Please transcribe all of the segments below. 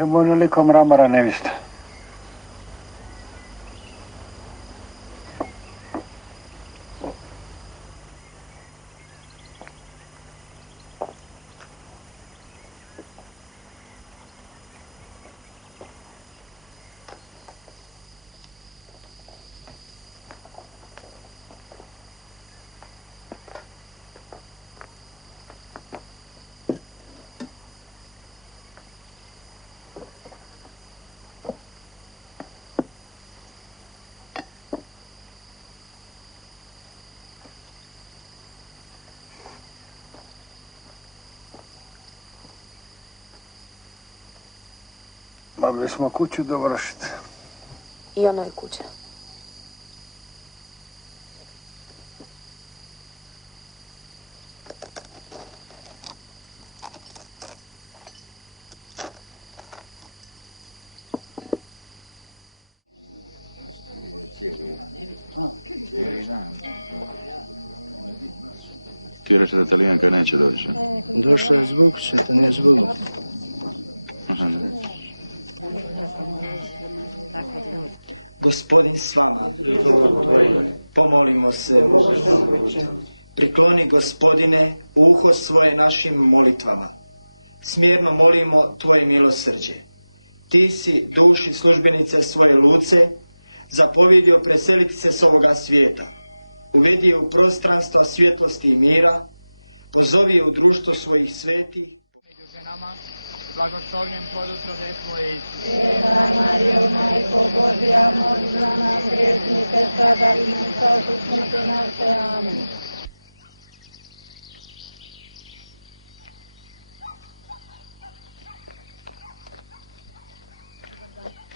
Čemu onoliko mramora nevista? Mogli smo kuću dovršiti. I ono je kuća. Ti reče da Talijanka neće doći. Došla je zbog to nije zbog. Gospodin s vama, pomolimo se. Prikloni, Gospodine, uho svoje našim molitvama. Smjerno molimo tvoje milosrđe. Ti si duši službenice svoje Luce zapovjedio preseliti se s ovoga svijeta. Uvedi je u prostranstva svjetlosti i mira, pozovi je u društvo svojih svetih. Među ženama, blagoslovljen plod utrobe tvoje Isus. Sveta Marijo, Majko Božja, moli za nas griješnike, sada i na času smrti naše. Amen.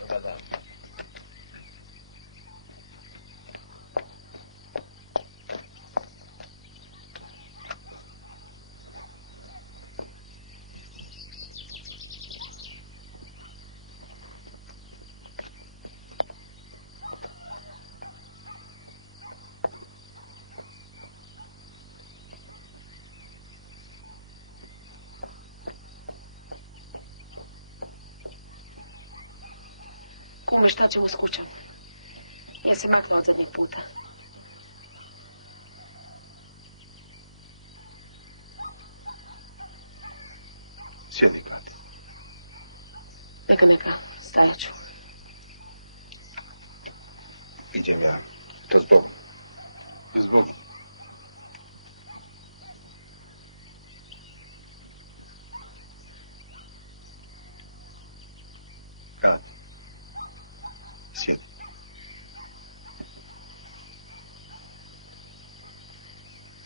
Dobar dan. Kume, šta ćemo s kućom? Je se makla od zadnjeg puta. Sjedi, Kat. Neka, stajat ću. Idem ja. To zbogom. Zbogom. Kat. Sjedi.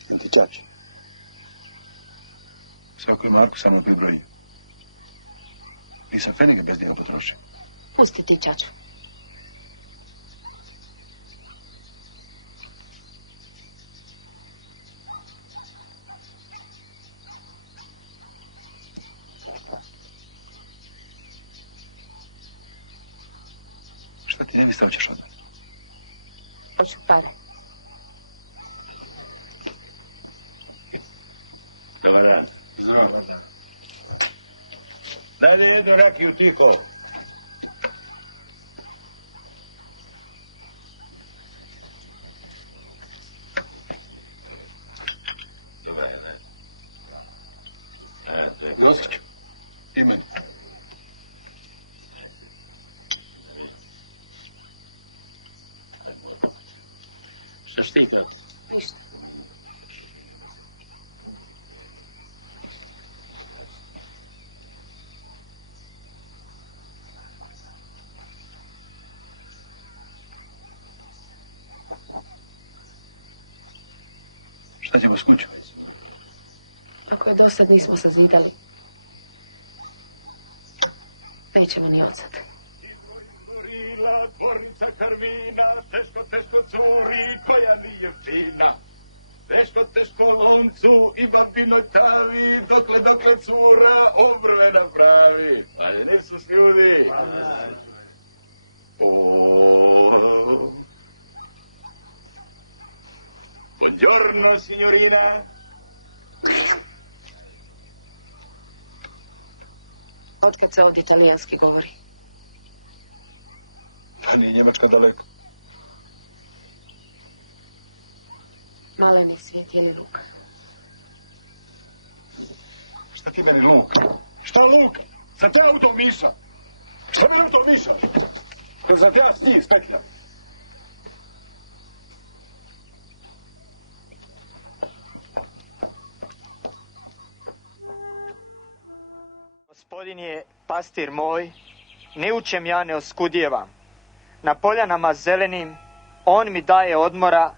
Jem ti čače. Svako je Marku sa mnom pribrojio. Nisam fenige bez njega potrošio. Pusti ti čaču. Šta ti nevista hoćeš od mene? Hoću pare. Dobar dan. Zdravo. Dobar dan. Dajde jednu rakiju tiho. Dobra je, ne? Joskiću. I meni. Šta štikate? Ništa. Šta ćemo s kućom? Ako je dosad nismo sazidali, nećemo ni odsad. Izgorila tvornica karvina, teško curi koja nije fina. Teško loncu i babinoj tavi, dokle cura obrve napravi. Valjeni su s ljudi. Buongiorno, signorina. Otkad se ovdje talijanski govori? Pa nije Njemačka daleko. Maleni svijet, je li Luka? Šta ti meni Luka? Šta Luka? Sam te auto miša? Šta mene u to mišaš? Ko sam te ja s njim spetlja? Gospodin je pastir moj, ni u čem ja ne oskudijevam. Na poljanama zelenim on mi daje odmora,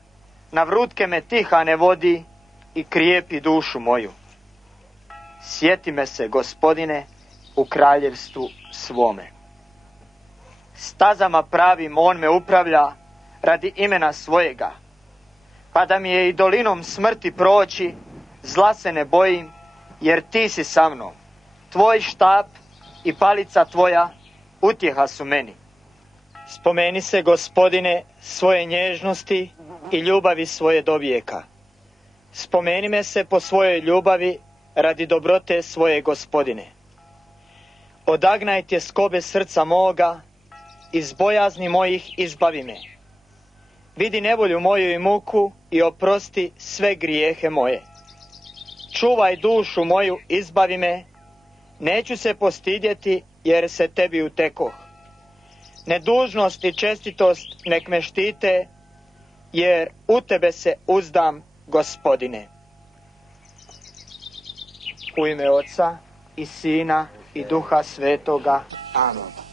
na vrutke me tiha ne vodi i krijepi dušu moju. Sjeti me se, Gospodine, u kraljevstvu svome. Stazama pravim on me upravlja radi imena svojega. Pa da mi je i dolinom smrti proći, zla se ne bojim, jer ti si sa mnom. Tvoj štap i palica tvoja utjeha su meni. Spomeni se, Gospodine, svoje nježnosti i ljubavi svoje do vijeka. Spomeni me se po svojoj ljubavi radi dobrote svoje, Gospodine. Odagnaj tjeskobe srca moga, iz bojazni mojih izbavi me. Vidi nevolju moju i muku i oprosti sve grijehe moje. Čuvaj dušu moju, izbavi me, neću se postidjeti jer se tebi utekoh. Nedužnost i čestitost nek me štite, jer u tebe se uzdam, Gospodine. U ime Oca i Sina i Duha Svetoga. Amen.